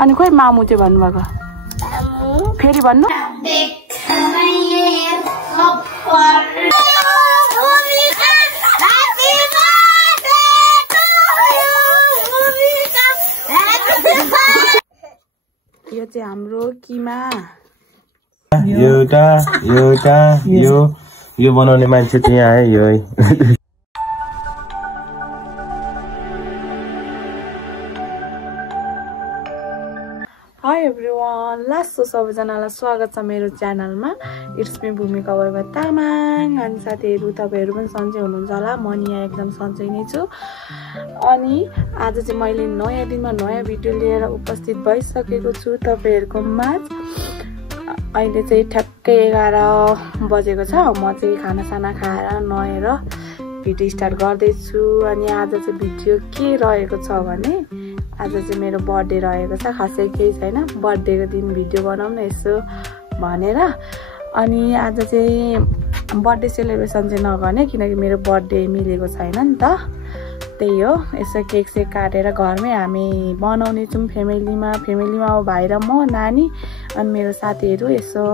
अनि खोइ मामु चाहिँ भन्नुभएको फेरि भन्नु यो चाहिँ हाम्रो किमा यो बनाउने मान्छे चाहिँ यहाँ है यो हाई एभ्रिवान लास्ट सबैजनालाई स्वागत छ मेरो च्यानलमा इट्स मी भूमिका वैभव तामाङ। अनि साथीहरू तपाईँहरू पनि सन्चै हुनुहुन्छ होला, म नि यहाँ एकदम सन्चै नै छु। अनि आज चाहिँ मैले नयाँ दिनमा नयाँ भिडियो लिएर उपस्थित भइसकेको छु तपाईँहरूको माझ। अहिले चाहिँ ठ्याक्कै 11 बजेको छ। म चाहिँ खानासाना खाएर नुहाएर भिडियो स्टार्ट गर्दैछु। अनि आज चाहिँ भिडियो के रहेको छ भने आज चाहिँ मेरो बर्थडे रहेको छ। खासै केही छैन, बर्थडेको दिन भिडियो बनाउँ न यसो भनेर। अनि आज चाहिँ बर्थडे सेलिब्रेसन चाहिँ नगर्ने, किनकि मेरो बर्थडे मिलेको छैन नि त। त्यही हो, यसो केक सेक काटेर घरमै हामी बनाउने छौँ फेमिलीमा भाइ र म, नानी अनि मेरो साथीहरू। यसो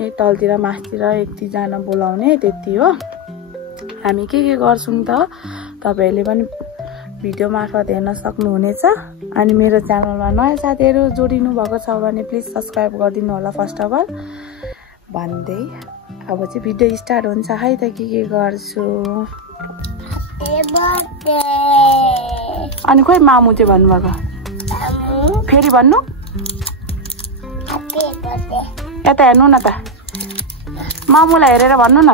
यही तलतिर मासतिर 1-2जना बोलाउने, त्यति हो। हामी के गर्छौँ त तपाईँहरूले पनि भिडियो मार्फत हेर्न सक्नुहुनेछ। अनि मेरो च्यानलमा नयाँ साथीहरू जोडिनु भएको छ भने प्लिज सब्सक्राइब गरिदिनु होला फर्स्ट अफ अल भन्दै। अब चाहिँ भिडियो स्टार्ट हुन्छ है त। के गर्छु अनि खोइ मामु चाहिँ भन्नुभएको फेरि भन्नु यता हेर्नु न त, मामुलाई हेरेर भन्नु न,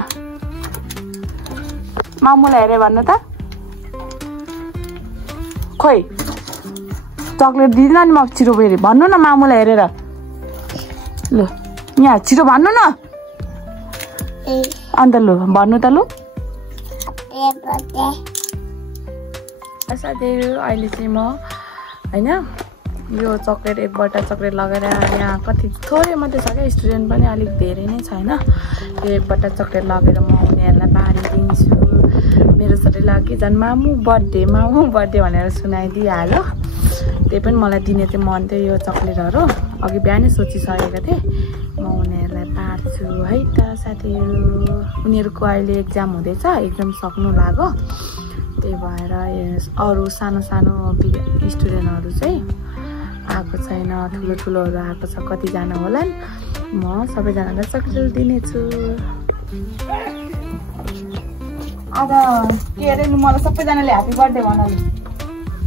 मामुलाई हेरेर भन्नु त। खोइ चक्लेट दिँदैन नि, म छिटो फेरि भन्नु न मामुलाई हेरेर। लु यहाँ छिटो भन्नु न अन्त, लु भन्नु त। लु साथीहरू अहिले चाहिँ म होइन यो चक्लेट एकवटा चक्लेट लगाएर यहाँ कति थोरै मात्रै छ क्या, स्टुडेन्ट पनि अलिक धेरै नै छैन। यो एकवटा चक्लेट लगेर म उनीहरूलाई बाँडिदिन्छु। मेरो छोरीलाई कि झन् मामु बर्थडे भनेर सुनाइदिइहाल्यो। त्यही पनि मलाई दिने चाहिँ मन थियो यो चक्लेटहरू, अघि बिहानै सोचिसकेको थिएँ। म उनीहरूलाई बाँड्छु है त साथीहरू। उनीहरूको अहिले एक्जाम हुँदैछ, एक्जाम सक्नु लाग्यो। त्यही भएर अरू सानो स्टुडेन्टहरू चाहिँ आएको छैन, ठुलोहरू आएको छ कतिजना होला। म सबैजनालाई चक्लेट दिनेछु। आज के अरे नि, मलाई सबैजनाले ह्याप्पी बर्थडे भन्नु।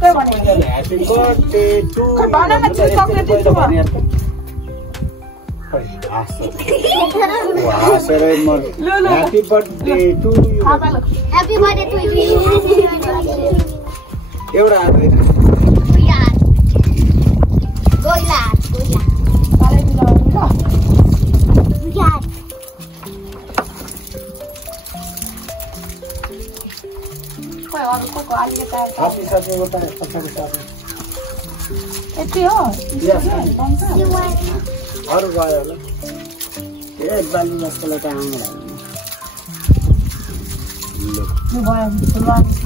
के भनेको ह्याप्पी बर्थडे टु भन न, चक्लेट दिन्छु म। Happy birthday to you, happy birthday to you. एउटा हात गोइला यति हो अरू गयो होला। बाली जस्तोलाई त आउनु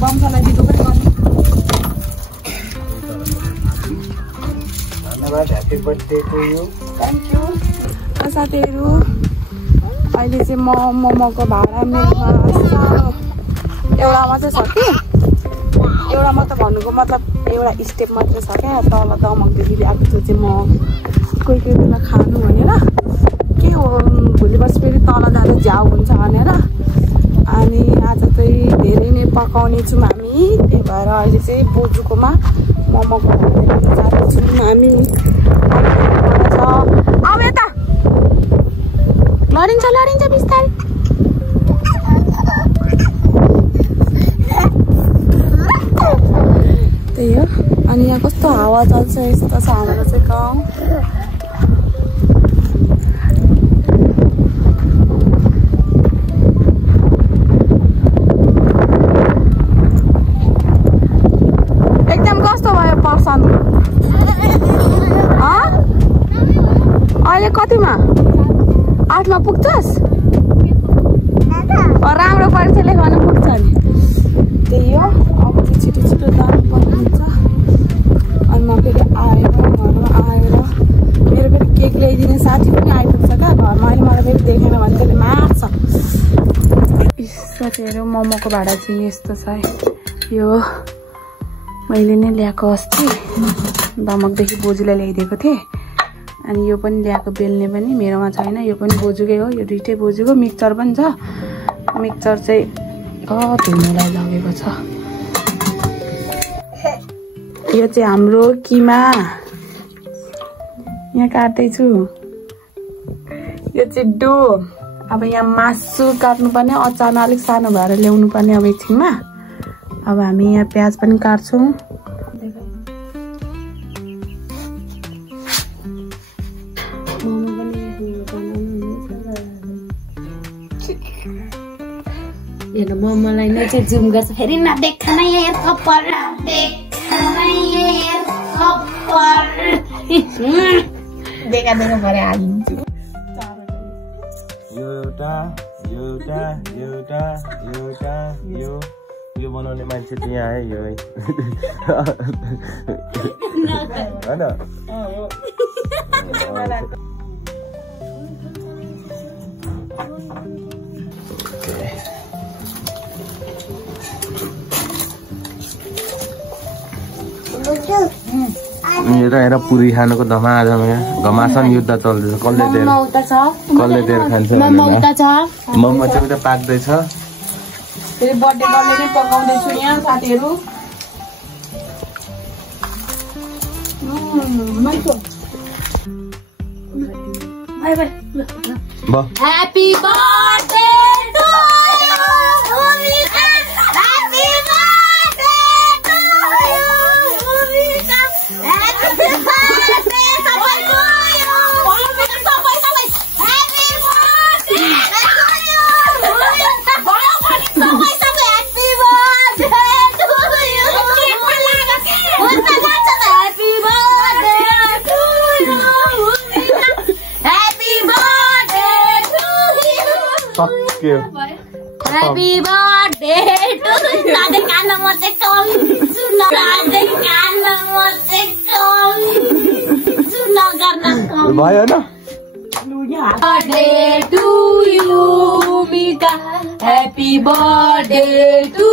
बम्सलाई दिनु पनि गर्नु। धन्यवाद, happy birthday to you. Thank you. साथीहरू अहिले चाहिँ म मोमोको भाडा मेरोमा एउटा मात्रै छ कि, एउटा मात्र भन्नुको मतलब एउटा स्टेप मात्रै छ क्या। तल दमकदेखि आएको त्यो चाहिँ म कोही बेला खानु भनेर के हो, भोलि पर्सि फेरि तल जाँदा झ्याउ हुन्छ भनेर। अनि आज चाहिँ धेरै नै पकाउने छौँ हामी। त्यही भएर अहिले चाहिँ बोजूकोमा मोमोको जाँदैछौँ हामी। अब यता लडिन्छ बिस्तारै। त्यही हो। अनि यहाँ कस्तो हावा चल्छ, यस्तो छ हाम्रो चाहिँ गाउँ। एकदम कस्तो भयो पर्सन? अहिले कतिमा? 8मा पुग्छस्? राम्रो परीक्षा लेख्न पुग्छ नि। त्यही हो। अब छिटो छिटो जानुपर्ने हुन्छ। अनि म फेरि आएर घरमा आएर मेरो फेरि केक ल्याइदिने साथी पनि आइपुग्छ क्या घरमा। अहिले मलाई फेरि देखेन भने त्यसले मार्छ। साथीहरू मोमोको भाडा चाहिँ यस्तो छ है। यो मैले नै ल्याएको अस्ति दमकदेखि बोजूलाई ल्याइदिएको थिएँ। अनि यो पनि ल्याएको बेल्ने पनि मेरोमा छैन, यो पनि बोजूकै हो। यो दुइटै बोजूको। मिक्सचर पनि छ। मिक्सचर चाहिँ धुनुलाई लगेको छ। यो चाहिँ हाम्रो किमा यहाँ काट्दैछु। यो चाहिँ डो। अब यहाँ मासु काट्नुपर्ने, अचार अलिक सानो भएर ल्याउनु पर्ने अब एकछिनमा। अब हामी यहाँ प्याज पनि काट्छौँ। हेर्नु मोमोलाई नै चाहिँ जुम गर्छ फेरि नदेख्न यार कपाल देख्न यार कपाल देखा देखा भरे हालिदिन्छु। यो एउटा यो बनाउने मान्छे चाहिँ यहाँ है यो है हेर पुरी खानुको घमासान युद्ध चल्दैछ। कसले देर खान्छ। मोमो चाहिँ उता पाक्दैछ। फेरि बर्थडे गर्ले नै पकाउँदैछु यहाँ साथीहरू। Happy birthday to you, Bhumika. Happy birthday to you, Bhumika. Happy birthday to you, Bhumika. Happy birthday to you, Bhumika. Happy birthday to you. Happy birthday to you, Bhumika. Happy birthday to you. Fuck you. Happy birthday to you. Tade kana mote kom. Tade kana mote kom. Suno garna kom. भयो न। Birthday to you, Bhumika. Happy birthday to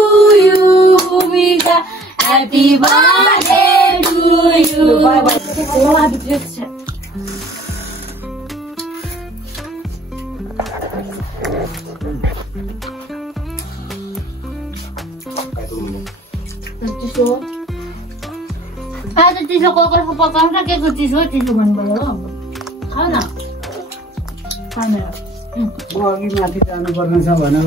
you, Bhumika. Happy birthday to you. आज चिसो कसको पकाउँछ के को चिसो चिसो भन्नुभयो खाऊ न म अघि माथि जानुपर्ने छ भनेर